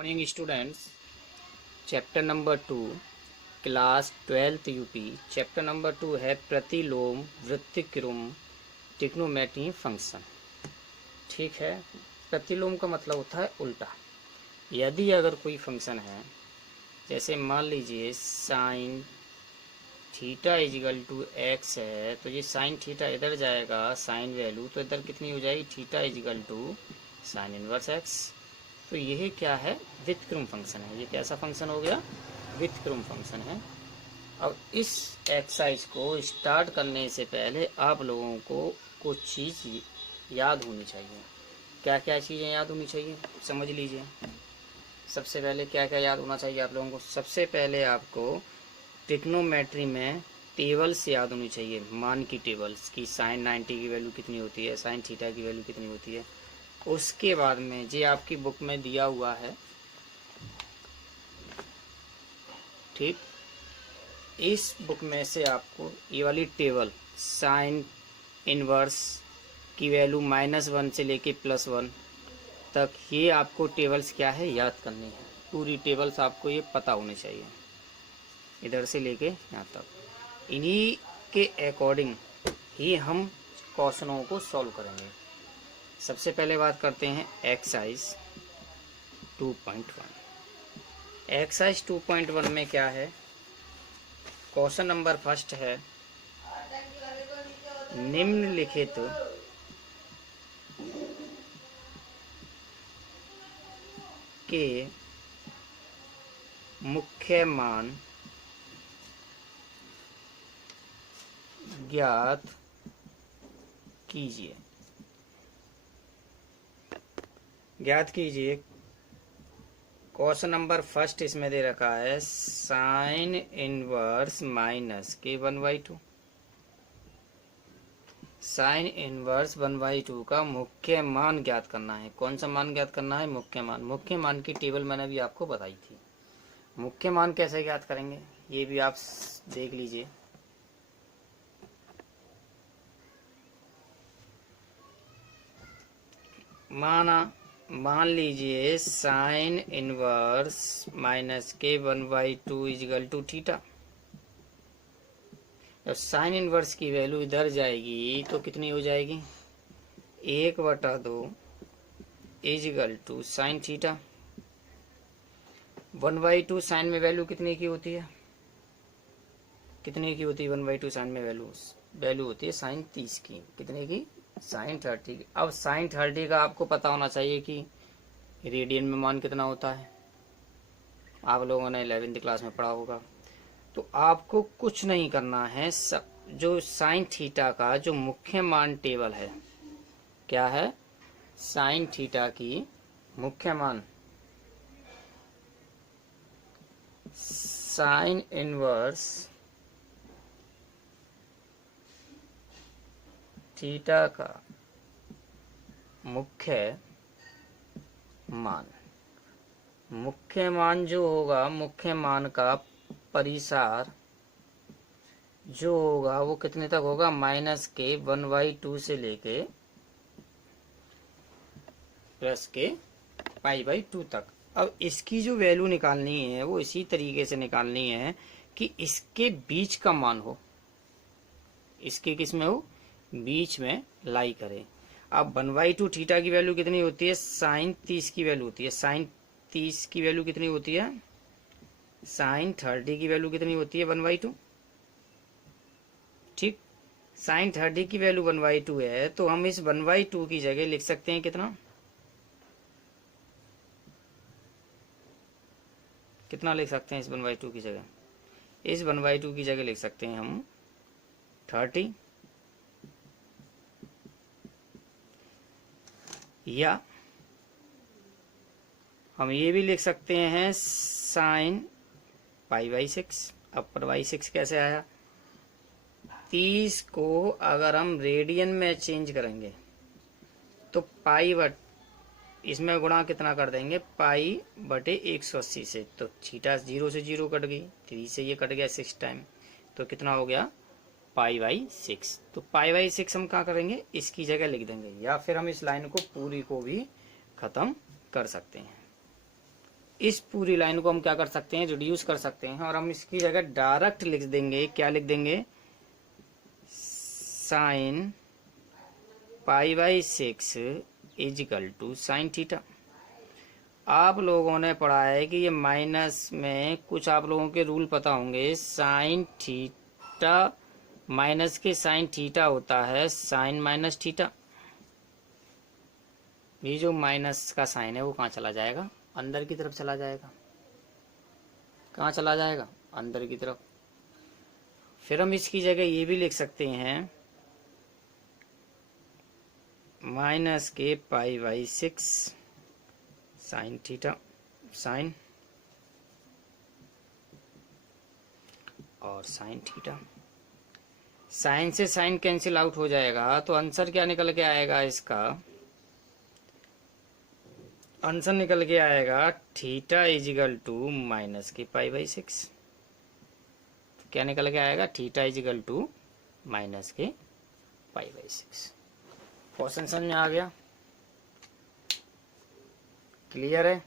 Morning students, chapter number 2 class 12th UP. Chapter number 2 है प्रतिलोम वृत्तिक्रम trigonometry function. ठीक है, प्रतिलोम का मतलब होता है उल्टा। यदि अगर कोई फंक्शन है, जैसे मान लीजिए sine theta equal to x है, तो ये साइन थीटा इधर जाएगा, साइन वैल्यू तो इधर कितनी हो जाएगी, theta equal to sine inverse x. तो यह क्या है, व्युत्क्रम फंक्शन है। ये कैसा फंक्शन हो गया, व्युत्क्रम फंक्शन है। अब इस एक्सरसाइज को स्टार्ट करने से पहले आप लोगों को कुछ चीज़ याद होनी चाहिए। क्या क्या चीज़ें याद होनी चाहिए, समझ लीजिए। सबसे पहले क्या क्या याद होना चाहिए आप लोगों को। सबसे पहले आपको ट्रिग्नोमेट्री में टेबल्स याद होनी चाहिए, मान की टेबल्स की। साइन 90 की वैल्यू कितनी होती है, साइन थीटा की वैल्यू कितनी होती है। उसके बाद में जो आपकी बुक में दिया हुआ है, ठीक, इस बुक में से आपको ये वाली टेबल साइन इनवर्स की वैल्यू -1 से लेके +1 तक, ये आपको टेबल्स क्या है, याद करनी है। पूरी टेबल्स आपको ये पता होनी चाहिए, इधर से लेके यहाँ तक। इन्हीं के अकॉर्डिंग ही हम क्वेश्चनों को सॉल्व करेंगे। सबसे पहले बात करते हैं एक्सरसाइज 2.1। एक्सरसाइज 2.1 में क्या है, क्वेश्चन नंबर फर्स्ट है, निम्नलिखित के मुख्य मान ज्ञात कीजिए। ज्ञात कीजिए। क्वेश्चन नंबर फर्स्ट इसमें दे रखा है sign inverse -k1/2। Sine inverse 1/2 का मुख्य मान ज्ञात करना है। कौन सा मान ज्ञात करना है, मुख्य मान। मुख्य मान की टेबल मैंने भी आपको बताई थी। मुख्य मान कैसे ज्ञात करेंगे ये भी आप देख लीजिए। मान लीजिए sine inverse -k1/2 equal to theta. जब साइन इनवर्स की वैल्यू इधर जाएगी तो कितनी हो जाएगी, 1/2 equal to sine theta. 1/2 sine में वैल्यू कितने की होती है, कितने की होती है 1/2 साइन में वैल्यू होती है साइन 30 की। कितने की, साइन 30 की। अब साइन 30 का आपको पता होना चाहिए कि रेडियन में मान कितना होता है। आप लोगों ने 11वीं क्लास में पढ़ा होगा। तो आपको कुछ नहीं करना है, जो साइन थीटा का जो मुख्य मान टेबल है, क्या है, साइन थीटा की मुख्य मान साइन इनवर्स थीटा का मुख्य मान। मुख्य मान जो होगा, मुख्य मान का परिसार जो होगा वो कितने तक होगा, -k1/2 से लेके +k π/2 तक। अब इसकी जो वैल्यू निकालनी है वो इसी तरीके से निकालनी है कि इसके बीच का मान हो, इसके किस में हो, बीच में लाई करे। अब 1/2 थीटा की वैल्यू कितनी होती है, साइन 30 की वैल्यू होती है। साइन 30 की वैल्यू कितनी होती है, साइन 30 की वैल्यू कितनी होती है, 1/2। ठीक, साइन 30 की वैल्यू 1/2 है, तो हम इस 1/2 की जगह लिख सकते हैं कितना, कितना लिख सकते हैं इस 1/2 की जगह, इस 1/2 की जगह लिख सकते हैं हम 30, या हम ये भी लिख सकते हैं साइन π/6। अब π/6 कैसे आया, 30 को अगर हम रेडियन में चेंज करेंगे तो इसमें गुणा कितना कर देंगे, π/180 से। तो थीटा 0 से 0 कट गई, 3 से ये कट गया 6 टाइम, तो कितना हो गया, π/6। तो π/6 हम क्या करेंगे, इसकी जगह लिख देंगे, या फिर हम इस लाइन को पूरी को भी खत्म कर सकते हैं। इस पूरी लाइन को हम क्या कर सकते हैं, रिड्यूस कर सकते हैं और हम इसकी जगह डायरेक्ट लिख देंगे। क्या लिख देंगे, sine π/6 equal to sine theta. आप लोगों ने पढ़ा है कि ये माइनस में कुछ आप लोगों के रूल पता होंगे। साइन थीटा माइनस के साइन थीटा होता है साइन माइनस थीटा। ये जो माइनस का साइन है वो कहाँ चला जाएगा, अंदर की तरफ चला जाएगा। कहाँ चला जाएगा, अंदर की तरफ। फिर हम इसकी जगह ये भी लिख सकते हैं माइनस के π/6 साइन थीटा, साइन और साइन थीटा। साइन से साइन कैंसिल आउट हो जाएगा तो आंसर क्या निकल के आएगा, इसका आंसर निकल के आएगा थीटा इजिकल टू माइनस के π/6। क्या निकल के आएगा, थीटा इजिकल टू माइनस के π/6। क्वेश्चन समझ में आ गया, क्लियर है।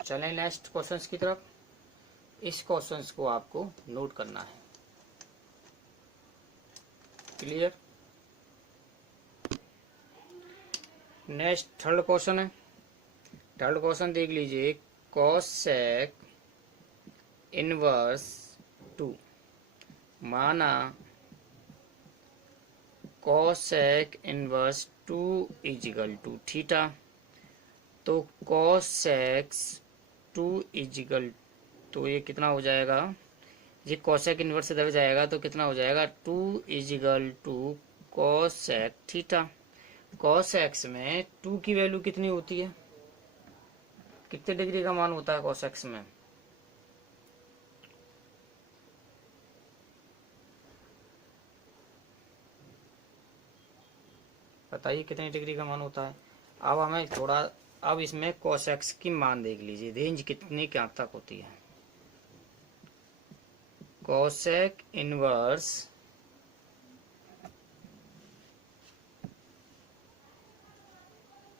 चलें नेक्स्ट क्वेश्चंस की तरफ। इस क्वेश्चंस को आपको नोट करना है, क्लियर। नेक्स्ट थर्ड क्वेश्चन है। थर्ड क्वेश्चन देख लीजिए, कोसेक इनवर्स 2 माना cosec inverse 2 equal to theta. तो कोसेक 2 इजिकल, तो ये कितना हो जाएगा, ये कोसेक इनवर्स से दब जाएगा तो कितना हो जाएगा 2 इजिकल टू कोसेक थीटा। कोसेक्स में 2 की वैल्यू कितनी होती है, कितने डिग्री का मान होता है कोसेक्स में, बताइए कितने डिग्री का मान होता है। अब हमें थोड़ा, अब इसमें कोसेक्स की मान देख लीजिए, रेंज कितनी क्या तक होती है। कोसेक इनवर्स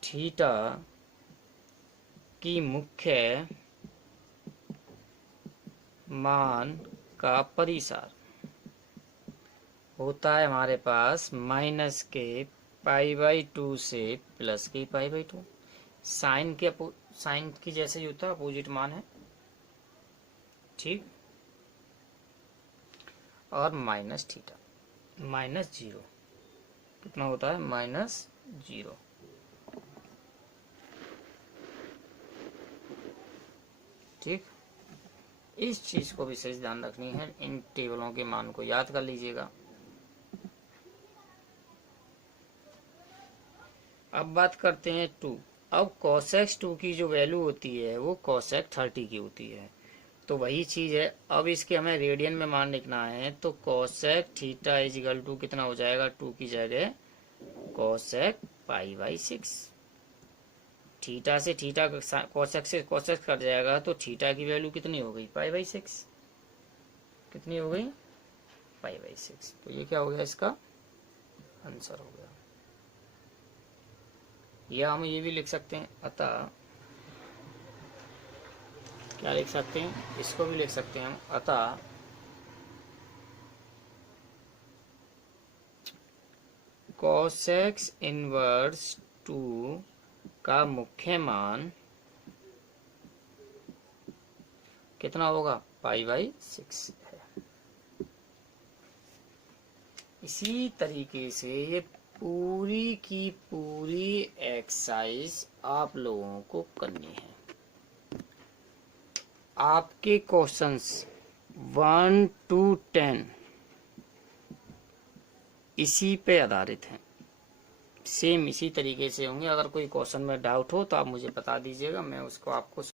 थीटा की मुख्य मान का परिसार होता है हमारे पास माइनस के π/2 से प्लस के π/2। साइन की जैसे ही होता है, अपोजिट मान है, ठीक। और माइनस थीटा -0 कितना होता है, -0। ठीक, इस चीज को विशेष ध्यान रखनी है। इन टेबलों के मान को याद कर लीजिएगा। अब बात करते हैं 2। अब कोसेक 2 की जो वैल्यू होती है वो कोसेक 30 की होती है। तो वही चीज है, अब इसके हमें रेडियन में मान लिखना है। तो कोसेक थीटा इजिकल टू कितना हो जाएगा, 2 की जगह कोसेक π/6। थीटा से थीटा, कोसेक से कोसेक कट जाएगा तो थीटा की वैल्यू कितनी हो गई, π/6। कितनी हो गई, π/6। तो ये क्या हो गया, इसका आंसर हो गया। या हम ये भी लिख सकते हैं, अतः क्या लिख सकते हैं, इसको भी लिख सकते हैं हम, अतः कोसेक्स इनवर्स 2 का मुख्य मान कितना होगा, π/6 है। इसी तरीके से ये पूरी की पूरी एक्सरसाइज आप लोगों को करनी है। आपके क्वेश्चंस 1 to 10 इसी पे आधारित हैं, सेम इसी तरीके से होंगे। अगर कोई क्वेश्चन में डाउट हो तो आप मुझे बता दीजिएगा, मैं उसको आपको